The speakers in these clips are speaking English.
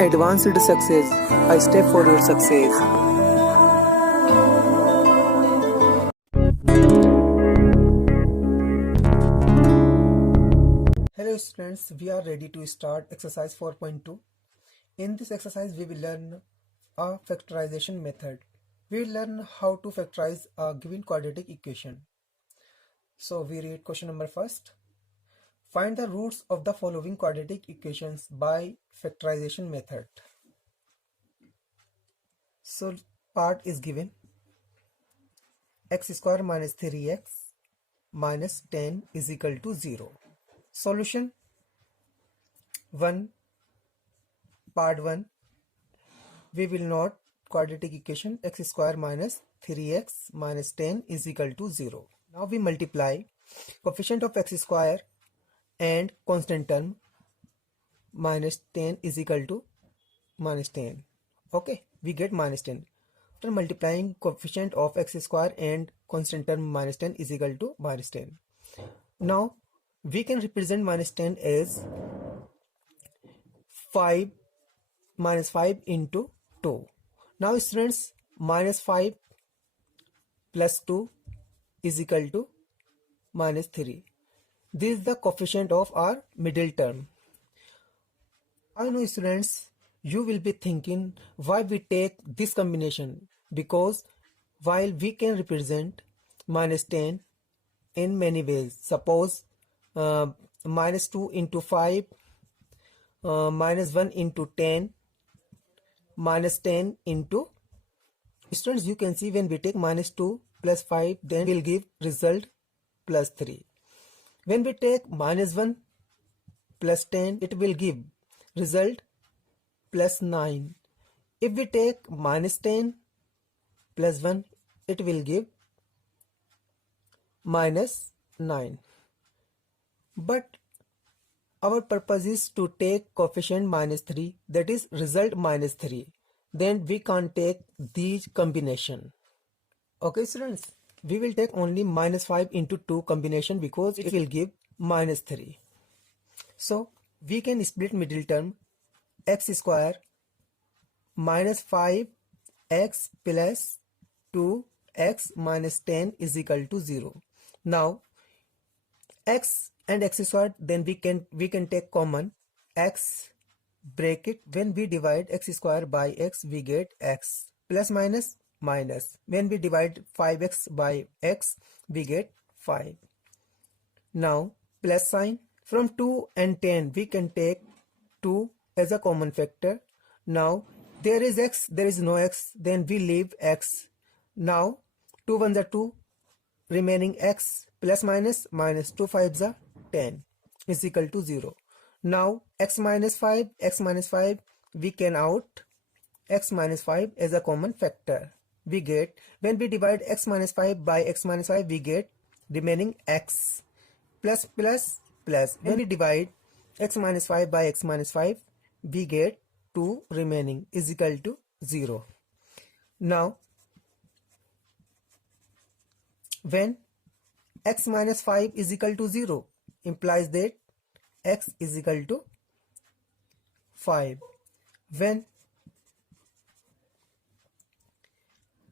Advanced Success, a step for your success. Hello students, we are ready to start exercise 4.2. In this exercise, we will learn a factorization method. We will learn how to factorize a given quadratic equation. So we read question number first. Find the roots of the following quadratic equations by factorization method. So part is given x square minus 3x minus 10 is equal to 0. Solution 1. Part 1. We will note quadratic equation x square minus 3x minus 10 is equal to 0. Now we multiply coefficient of x square and constant term minus 10 is equal to minus 10. Okay, we get minus 10. After multiplying coefficient of x square and constant term minus 10 is equal to minus 10. Now we can represent minus 10 as 5 minus 5 into 2. Now students, minus 5 plus 2 is equal to minus 3. This is the coefficient of our middle term. I know students, you will be thinking why we take this combination, because while we can represent minus 10 in many ways. Suppose minus 2 into 5, minus 1 into 10, minus 10 into, students, you can see when we take minus 2 plus 5, then we'll give result plus 3. When we take minus 1 plus 10, it will give result plus 9. If we take minus 10 plus 1, it will give minus 9. But our purpose is to take coefficient minus 3, that is result minus 3. Then we can't take these combination. Okay students, we will take only minus 5 into 2 combination because it will give minus 3. So we can split middle term x square minus 5x plus 2x minus 10 is equal to 0. Now x and x square, then we can take common x bracket. When we divide x square by x, we get x plus minus minus. When we divide 5x by x, we get 5. Now plus sign. From 2 and 10, we can take 2 as a common factor. Now there is x, there is no x, then we leave x. Now 2 ones are 2, remaining x plus minus minus 2 5s are 10 is equal to 0. Now x minus 5, we can out x minus 5 as a common factor. We get, when we divide x minus 5 by x minus 5, we get remaining x plus plus plus. When we divide x minus 5 by x minus 5, we get 2 remaining is equal to 0. Now when x minus 5 is equal to 0, implies that x is equal to 5. When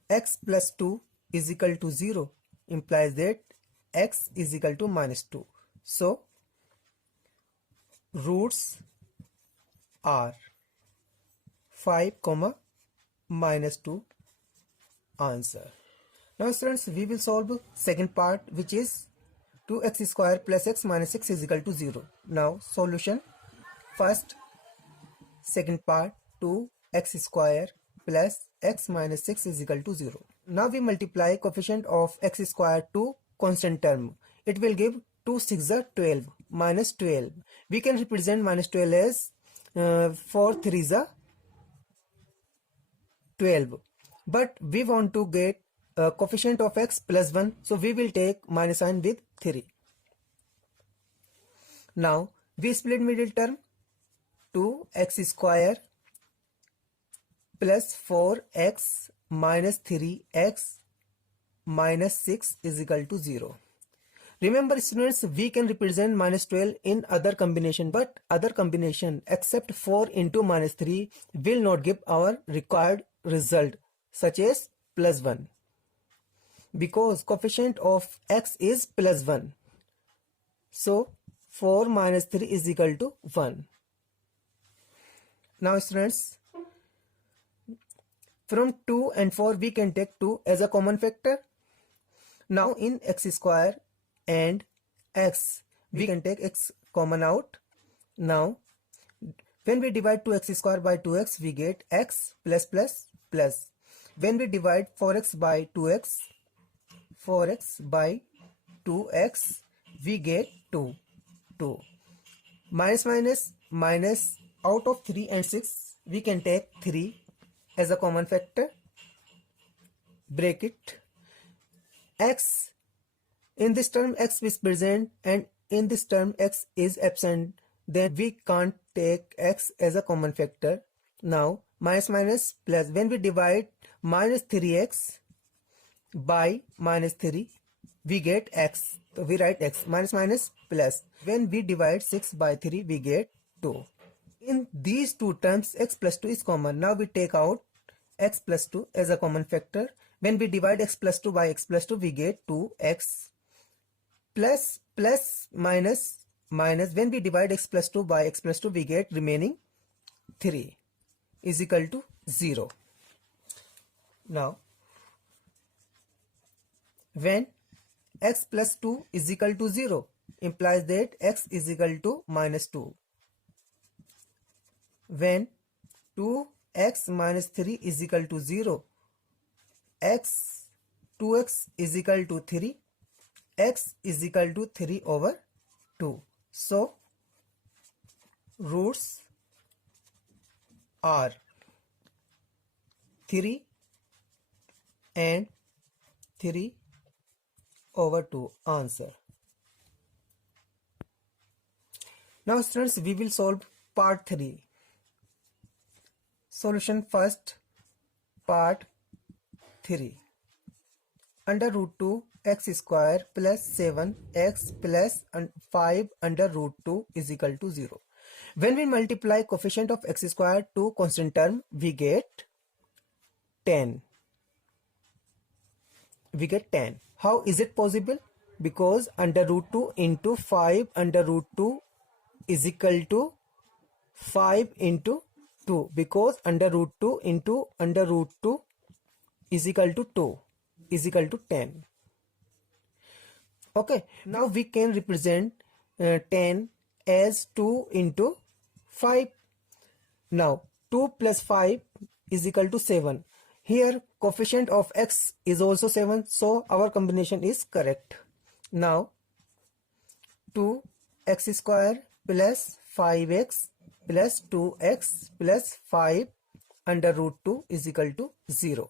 x plus 2 is equal to 0, implies that x is equal to minus 2. So roots are 5, minus 2 answer. Now students, we will solve second part, which is 2x square plus x minus 6 is equal to 0. Now solution first, second part, 2x square plus x minus 6 is equal to 0. Now we multiply coefficient of x square to constant term. It will give 2 6 are 12 minus 12. We can represent minus 12 as 4 3s are 12. But we want to get coefficient of x plus 1, so we will take minus sign with 3. Now we split middle term, 2x square plus 4x minus 3x minus 6 is equal to 0. Remember students, we can represent minus 12 in other combination, but other combination except 4 into minus 3 will not give our required result, such as plus 1, because coefficient of x is plus 1. So 4 minus 3 is equal to 1. Now students, from 2 and 4 we can take 2 as a common factor. Now in x square and x we can take x common out. Now when we divide 2x square by 2x we get x plus plus plus. When we divide 4x by 2x we get 2. Minus minus minus, out of 3 and 6 we can take 3 as a common factor. Bracket x, in this term x is present and in this term x is absent, then we can't take x as a common factor. Now minus minus plus, when we divide minus 3x by minus 3 we get x, so we write x. Minus minus plus, when we divide 6 by 3 we get 2. In these two terms x plus 2 is common. Now we take out x plus 2 as a common factor. When we divide x plus 2 by x plus 2 we get 2x plus plus minus minus, when we divide x plus 2 by x plus 2 we get remaining 3 is equal to 0. Now when x plus 2 is equal to 0 implies that x is equal to minus 2. When 2x minus 3 is equal to 0, 2x is equal to 3, x is equal to 3 over 2. So roots are 3 and 3 over 2. Answer. Now students, we will solve part 3. Solution first, part 3. Under root 2 x square plus 7x plus 5 under root 2 is equal to 0. When we multiply coefficient of x square to constant term we get 10. How is it possible? Because under root 2 into 5 under root 2 is equal to 5 into 2, because under root 2 into under root 2 is equal to 2 is equal to 10. Okay, now we can represent 10 as 2 into 5. Now 2 plus 5 is equal to 7. Here coefficient of x is also 7, so our combination is correct. Now 2x square plus 5x plus 2x plus 5 under root 2 is equal to 0.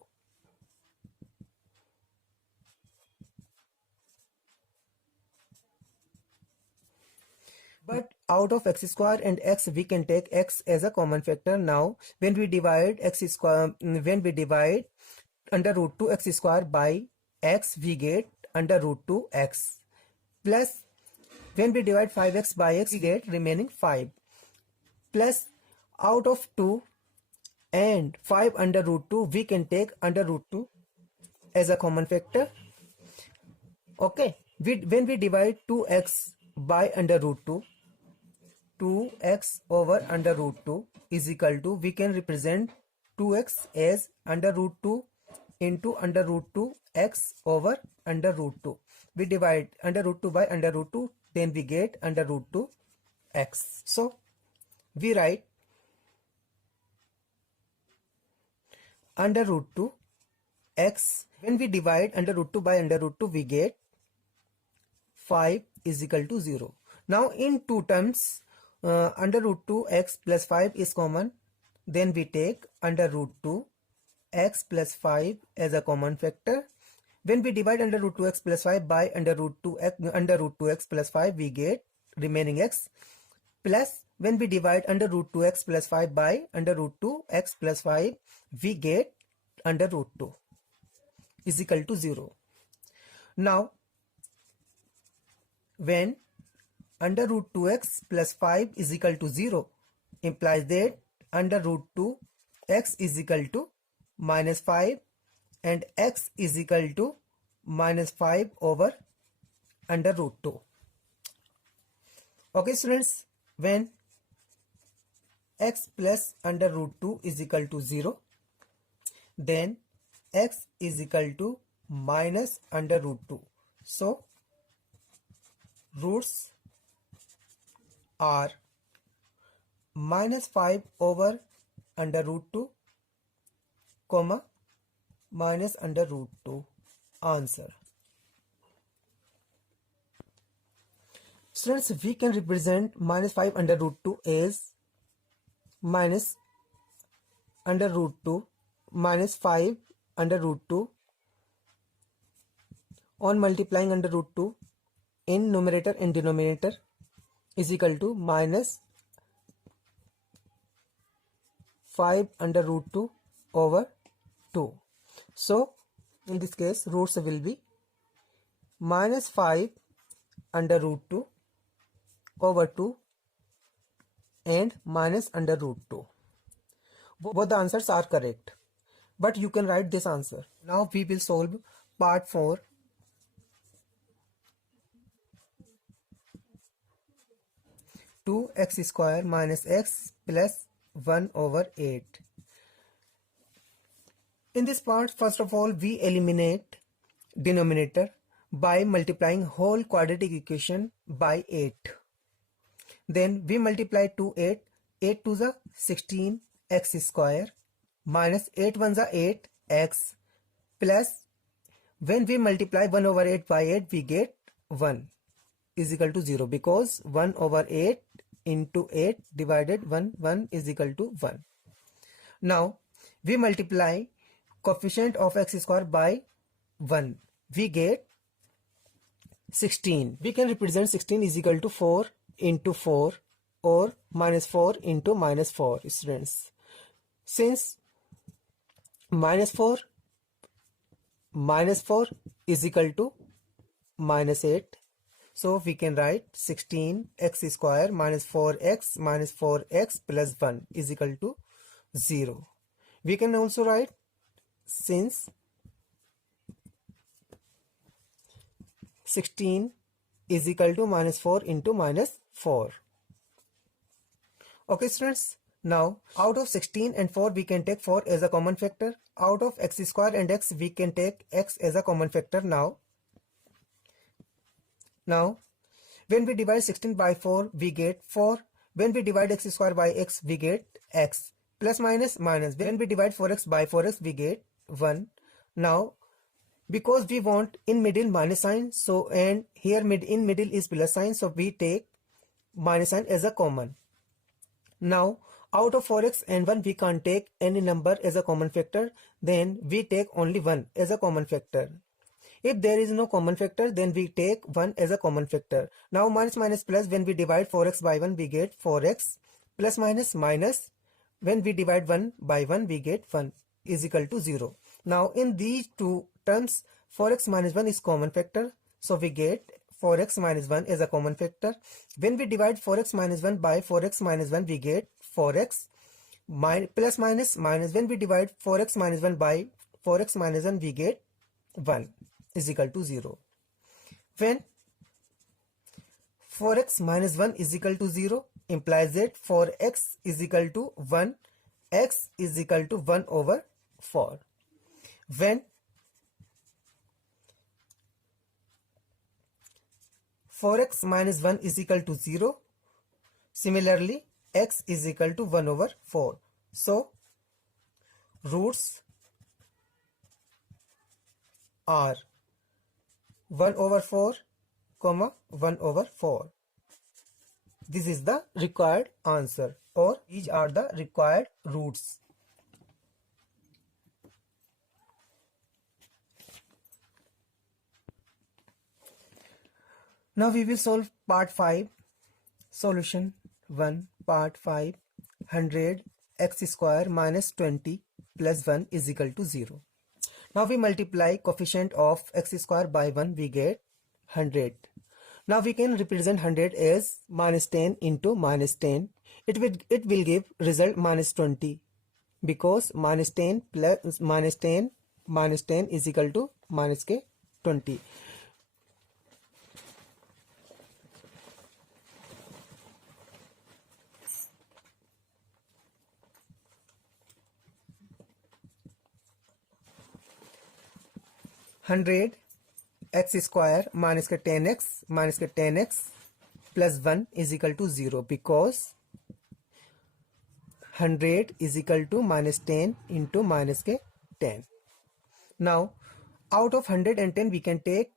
But out of x square and x we can take x as a common factor. Now when we divide under root 2 x square by x we get under root 2 x, plus when we divide 5x by x we get remaining 5, plus out of 2 and 5 under root 2 we can take under root 2 as a common factor. Okay, when we divide 2x by under root 2, 2x over under root 2 is equal to, we can represent 2x as under root 2 into under root 2 x over under root 2. We divide under root 2 by under root 2, then we get under root 2 x. So we write under root 2 x. When we divide under root 2 by under root 2 we get 5 is equal to 0. Now in two terms under root 2 x plus 5 is common, then we take under root 2 x plus 5 as a common factor. When we divide under root 2x plus 5 by under root 2x plus 5 we get remaining x, plus when we divide under root 2x plus 5 by under root 2x plus 5 we get under root 2 is equal to 0. Now when under root 2x plus 5 is equal to 0 implies that under root 2x is equal to minus 5 and x is equal to minus 5 over under root 2. Okay students, when x plus under root 2 is equal to 0, then x is equal to minus under root 2. So roots are minus 5 over under root 2 comma minus under root 2. Answer. Students, we can represent minus 5 under root 2 as minus under root 2 minus 5 under root 2 on multiplying under root 2 in numerator and denominator is equal to minus 5 under root 2 over 2. So in this case roots will be minus 5 under root 2 over 2 and minus under root 2. Both the answers are correct, but you can write this answer. Now we will solve part 4. Two x square minus x plus 1 over 8. In this part, first of all, we eliminate denominator by multiplying whole quadratic equation by 8. Then we multiply 2 8. 8 to the 16 x square minus 8 1 the 8 x plus when we multiply 1 over 8 by 8 we get 1 is equal to 0 because 1 over 8 into 8 divided 1 is equal to 1. Now we multiply coefficient of x square by 1. We get 16. We can represent 16 is equal to 4 into 4 or minus 4 into minus 4 students. Since minus 4 is equal to minus 8, so we can write 16 x square minus 4x plus 1 is equal to 0. We can also write since 16 is equal to minus 4 into minus 4. Okay students, now out of 16 and 4 we can take 4 as a common factor. Out of x square and x we can take x as a common factor now. Now when we divide 16 by 4 we get 4. When we divide x square by x we get x. Plus minus minus. When we divide 4x by 4x we get 1. Now because we want in middle minus sign, so and here in middle is plus sign, so we take minus sign as a common. Now out of 4x and 1 we can't take any number as a common factor, then we take only 1 as a common factor. If there is no common factor, then we take 1 as a common factor. Now minus minus plus, when we divide 4x by 1 we get 4x, plus minus minus, when we divide 1 by 1 we get 1 is equal to 0. Now in these two terms 4x minus 1 is common factor, so we get 4x minus 1 is a common factor. When we divide 4x minus 1 by 4x minus 1 we get 4x, plus minus minus, when we divide 4x minus 1 by 4x minus 1 we get 1 is equal to 0. When 4x minus 1 is equal to 0 implies that 4x is equal to 1, x is equal to 1 over 4. When 4x minus 1 is equal to 0, similarly x is equal to 1 over 4. So roots are 1 over 4 comma 1 over 4. This is the required answer, or these are the required roots. Now we will solve part 5. Solution 1, part 5. 100 x square minus 20 plus 1 is equal to 0. Now we multiply coefficient of x square by 1, we get 100. Now we can represent 100 as minus 10 into minus 10. It will give result minus 20, because minus 10 plus minus 10 is equal to minus के 20. Hundred x square minus के 10x plus 1 is equal to 0, because 100 is equal to minus 10 into minus के 10. Now out of 110 we can take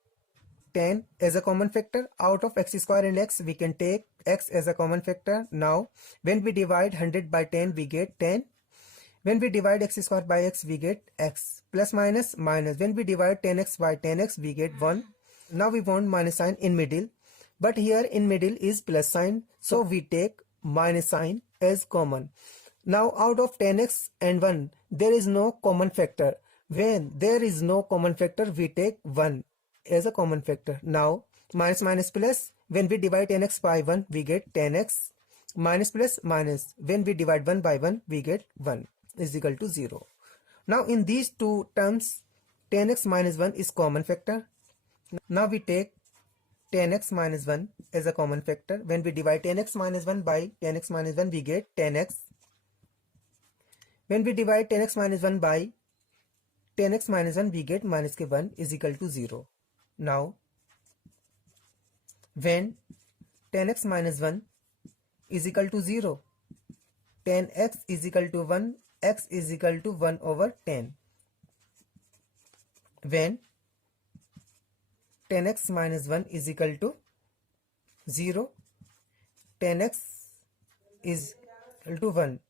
10 as a common factor. Out of x square and x we can take x as a common factor. Now when we divide 100 by 10 we get 10. When we divide x square by x we get x, plus minus minus. When we divide 10x by 10x we get 1. Now we want minus sign in middle, but here in middle is plus sign, so we take minus sign as common. Now out of 10x and 1 there is no common factor. When there is no common factor we take 1 as a common factor. Now minus minus plus, when we divide 10x by 1 we get 10x, minus plus minus, when we divide 1 by 1 we get 1 is equal to 0. Now in these two terms 10x minus 1 is common factor. Now we take 10x minus 1 as a common factor. When we divide 10x minus 1 by 10x minus 1 we get 10x. When we divide 10x minus 1 by 10x minus 1 we get minus के 1 is equal to 0. Now when 10x minus 1 is equal to 0, 10x is equal to 1, x is equal to 1 over 10. When 10x minus 1 is equal to 0, 10x is equal to 1,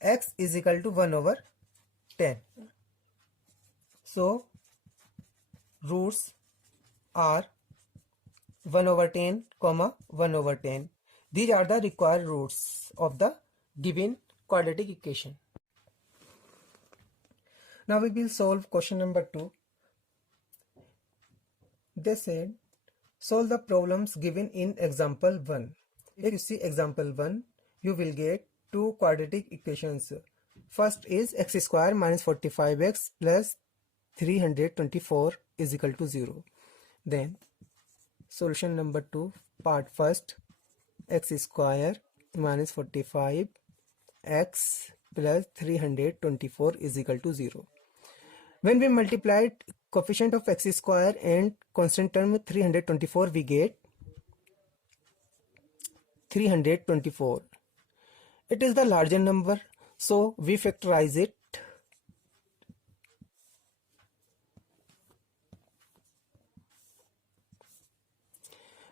x is equal to 1 over 10. So roots are 1 over 10 comma 1 over 10. These are the required roots of the given quadratic equation. Now we will solve question number 2. They said solve the problems given in example 1. If you see example 1, you will get two quadratic equations. First is x square minus 45x plus 324 is equal to 0. Then solution number 2, part first, x square minus 45 x plus 324 is equal to 0. When we multiplied coefficient of x square and constant term 324 we get 324. It is the larger number, so we factorize it.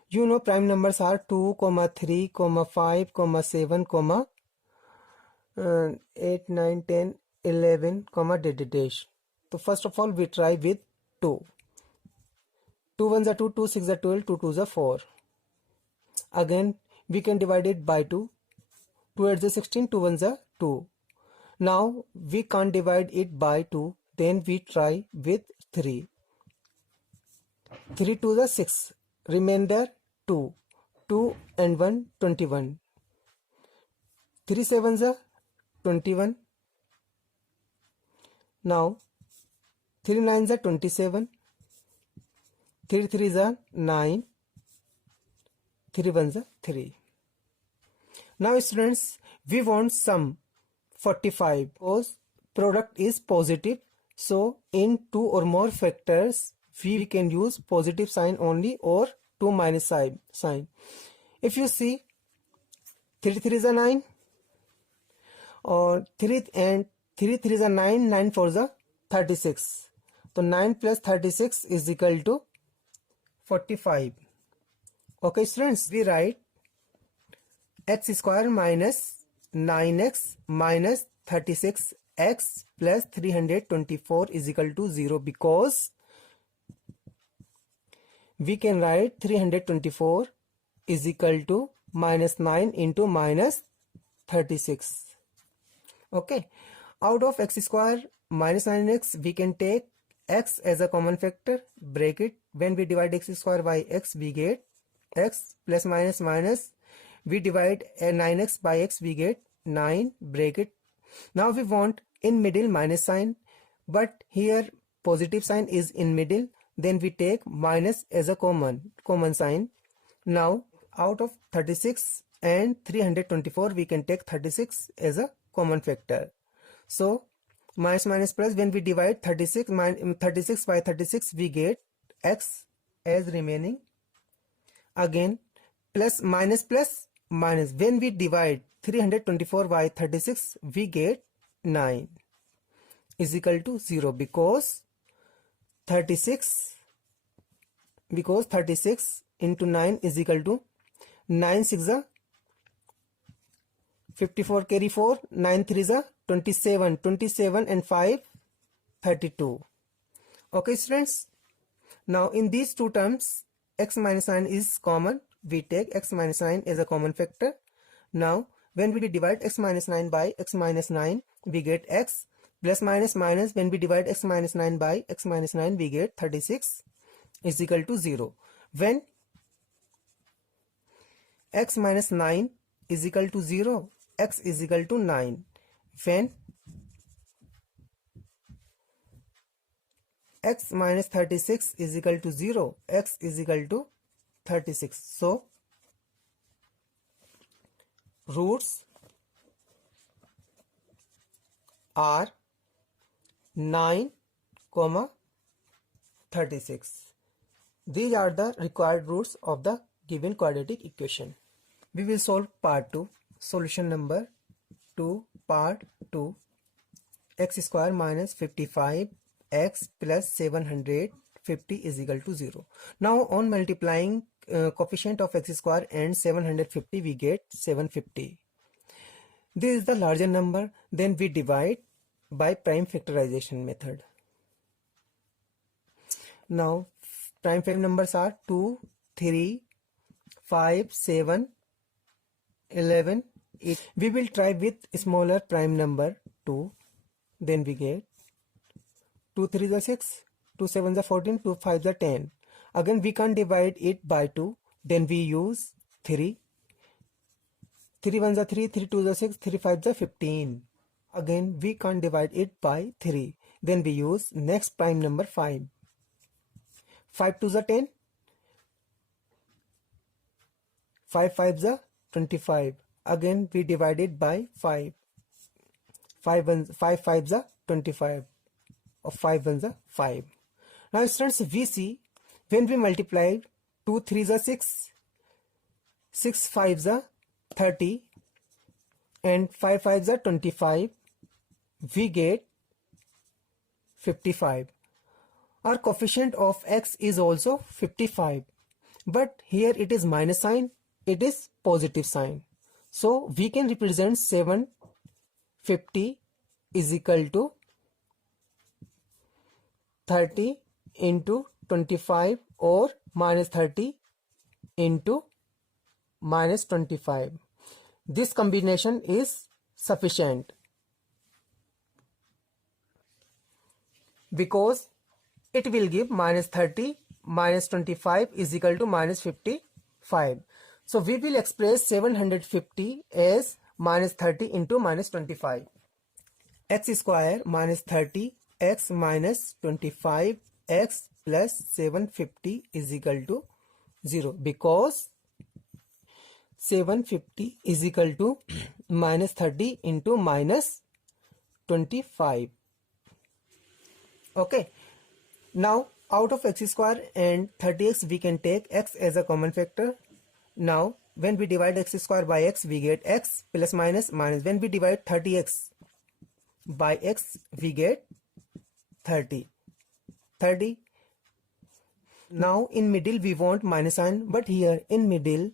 You know prime numbers are 2, 3, 5, 7, 8, 9, 10, 11, dash. So first of all we try with 2. 2 1s are 2, 2 6 are 12, 2 2s are 4. Again we can divide it by 2. 2 8s are 16, 2 1s are 2. Now we can't divide it by 2, then we try with 3. 3 2s are 6. Remainder 2. 2 and 1 21. 3 7s are 21. Now 3 9s are 27. 3 3s are 9. 3 1s are 3. Now students, we want sum 45 because product is positive. So in two or more factors we can use positive sign only or 2 minus sign. If you see 3 3s are 9 or 3 and 3 3s are 9, 9 4s are 36. So 9 plus 36 is equal to 45. Okay students, we write x square minus 9x minus 36x plus 324 is equal to 0, because we can write 324 is equal to minus 9 into minus 36. Okay, out of x square minus 9x we can take x as a common factor, break it. When we divide x square by x we get x plus minus minus, we divide 9x by x, we get 9 bracket. Now we want in middle minus sign, but here positive sign is in middle, then we take minus as a common sign. Now out of 36 and 324 we can take 36 as a common factor. So minus minus plus, when we divide 36 by 36 we get x as remaining. Again plus minus, when we divide 324 by 36 we get 9 is equal to 0, because 36 into 9 is equal to 9 6 is 54, carry 4, 9 3 is 27 and 5 32. Okay students, now in these two terms x minus 9 is common, we take x minus 9 as a common factor. Now when we divide x minus 9 by x minus 9 we get x, plus minus minus, when we divide x minus 9 by x minus 9 we get 36 is equal to 0. When x minus 9 is equal to 0, x is equal to 9. When x minus 36 is equal to 0, x is equal to 36. So roots are 9, 36. These are the required roots of the given quadratic equation. We will solve part 2. Solution number 2, part 2. X square minus 55 x plus 750 is equal to 0. Now on multiplying coefficient of x square and 750 we get 750. This is the larger number, then we divide by prime factorization method. Now prime factor numbers are 2, 3, 5, 7, 11, 8. We will try with smaller prime number 2. Then we get 2 3 is 6, 2 7 is 14, 2 5 is 10. Again we can't divide it by 2. Then we use 3. 3 1 is 3, 3 2 is 6, 3 5 is 15. Again we can't divide it by 3. Then we use next prime number 5. 5 2 is 10. 5 5 is 25. Again we divide it by 5. 5 5 is 25. Or 5 1 is 5. Now students, we see when we multiply 2 3 is 6, 6 5 is 30 and 5 5 is 25, we get 55. Our coefficient of x is also 55, but here it is minus sign, it is positive sign. So we can represent 750 is equal to 30 into 25 or minus 30 into minus 25. This combination is sufficient because it will give minus 30 minus 25 is equal to minus 55. So we will express 750 as minus 30 into minus 25. X square minus 30 x minus 25 x plus 750 is equal to 0, because 750 is equal to minus 30 into minus 25. Okay. Now out of x square and 30x we can take x as a common factor. Now when we divide x square by x we get x plus minus minus. When we divide 30x by x we get 30. Now in middle we want minus sign, but here in middle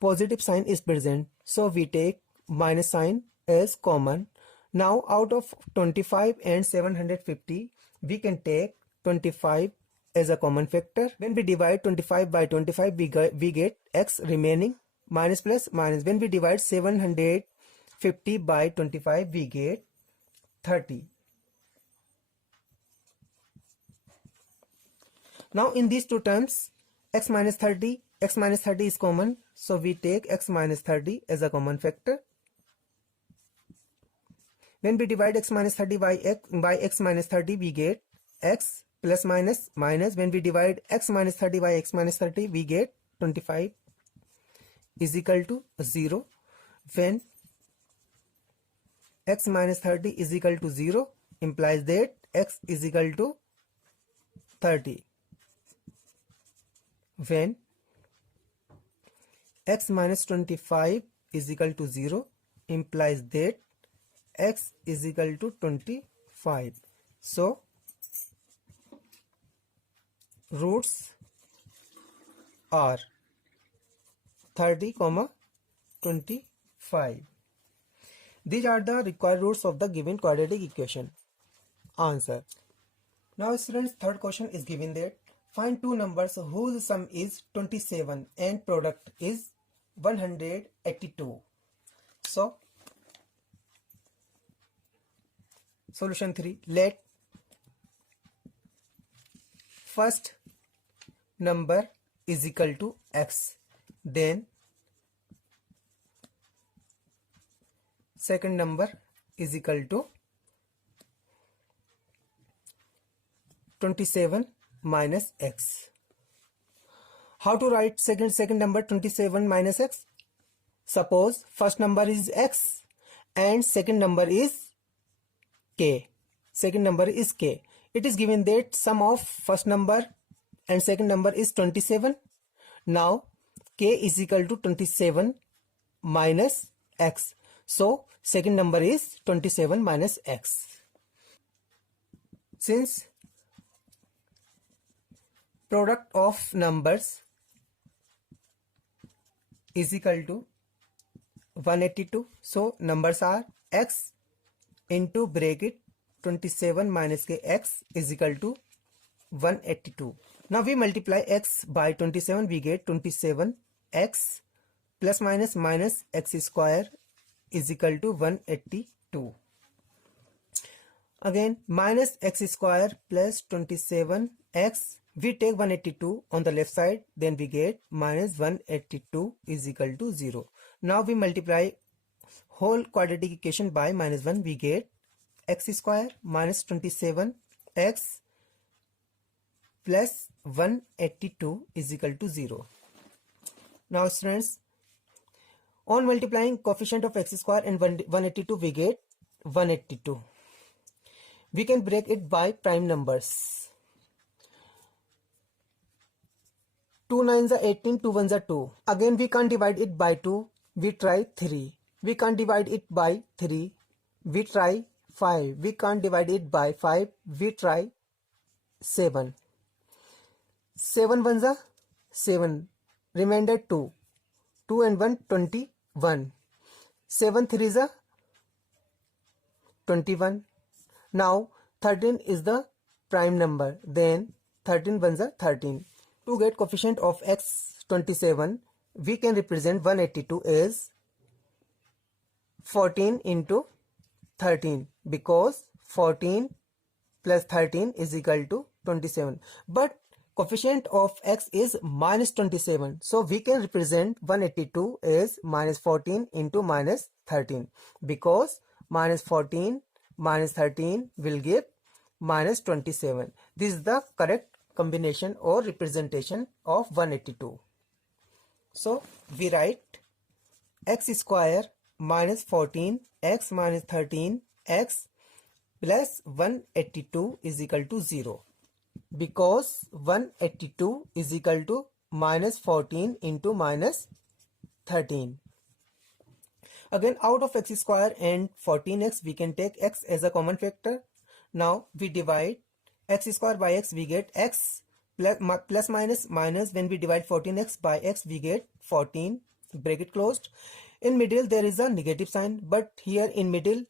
positive sign is present, so we take minus sign as common. Now out of 25 and 750 we can take 25 as a common factor. When we divide 25 by 25 we get x remaining, minus plus minus. When we divide 750 by 25 we get 30. Now in these two terms, x minus 30, x minus 30 is common, so we take x minus 30 as a common factor. When we divide x minus 30 by x minus 30, we get x plus minus minus. When we divide x minus 30 by x minus 30, we get 25 is equal to 0. When x minus 30 is equal to 0, implies that x is equal to 30. When x minus 25 is equal to 0, implies that x is equal to 25. So roots are 30, 25. These are the required roots of the given quadratic equation. Answer. Now students, third question is given that find two numbers whose sum is 27 and product is 182. So solution 3. Let first number is equal to x, then second number is equal to 27 minus x. How to write second number 27 minus x? Suppose first number is x and second number is k. Second number is k. It is given that sum of first number and second number is 27. Now k is equal to 27 minus x. So second number is 27 minus x. Since product of numbers is equal to 182, so numbers are x into bracket 27 minus k, x is equal to 182. Now we multiply x by 27, we get 27x plus minus minus x square is equal to 182. Again minus x square plus 27x, we take 182 on the left side, then we get minus 182 is equal to 0. Now we multiply whole quadratic equation by minus 1, we get x square minus 27x plus 182 is equal to 0. Now students, on multiplying coefficient of x square and 182, we get 182. We can break it by prime numbers. 2 9s are 18, 2 1s are 2. Again we can't divide it by 2, we try 3. We can't divide it by 3, we try 5. We can't divide it by 5, we try 7. 7 1s are 7, remainder 2. 2 and 1, 21. 7 3s are 21. Now 13 is the prime number, then 13 1s are 13. To get coefficient of x 27, we can represent 182 as 14 into 13, because 14 plus 13 is equal to 27. But coefficient of x is minus 27, so we can represent 182 as minus 14 into minus 13, because minus 14 minus 13 will give minus 27. This is the correct combination or representation of 182. So we write x square minus 14 x minus 13 x plus 182 is equal to 0, because 182 is equal to minus 14 into minus 13. Again, out of x square and 14x, we can take x as a common factor. Now we divide x square by x, we get x plus minus minus. When we divide 14x by x, we get 14, bracket closed. In middle there is a negative sign, but here in middle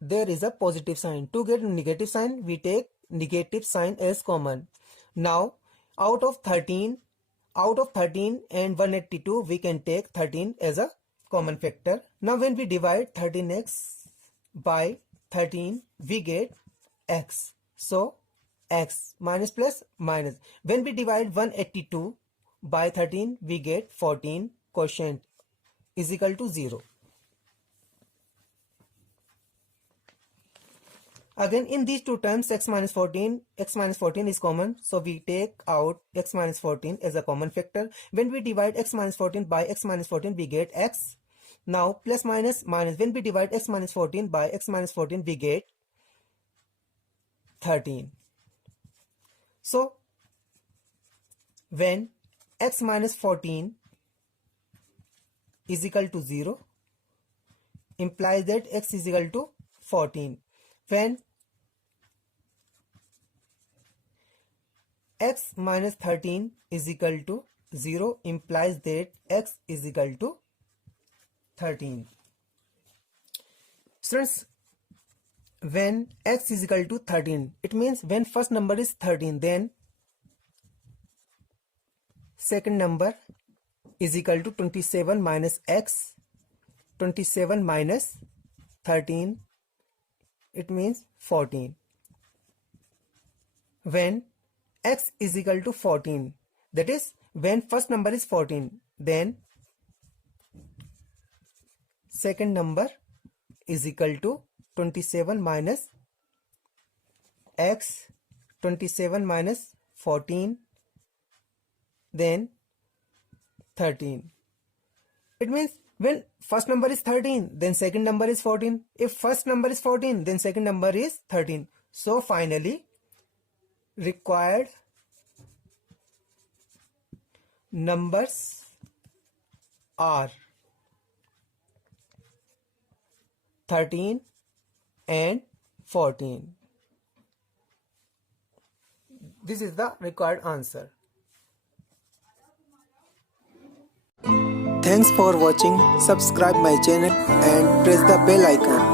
there is a positive sign. To get negative sign, we take negative sign as common. Now out of 13 and 182, we can take 13 as a common factor. Now when we divide 13x by 13, we get x. So x minus plus minus. When we divide 182 by 13 we get 14 quotient is equal to 0. Again, in these two terms, x minus 14 is common, so we take out x minus 14 as a common factor. When we divide x minus 14 by x minus 14, we get x. Now plus minus minus, when we divide x minus 14 by x minus 14, we get 13. So when x minus 14 is equal to 0, implies that x is equal to 14. When x minus 13 is equal to 0, implies that x is equal to 13. Students, when x is equal to 13, it means when first number is 13, then second number is equal to 27 minus x. 27 minus 13, it means 14. When x is equal to 14, that is when first number is 14, then second number is equal to 27 minus x. 27 minus 14, then 13. It means when first number is 13, then second number is 14. If first number is 14, then second number is 13. So finally, required numbers are 13 and 14. This is the required answer. Thanks for watching. Subscribe my channel and press the bell icon.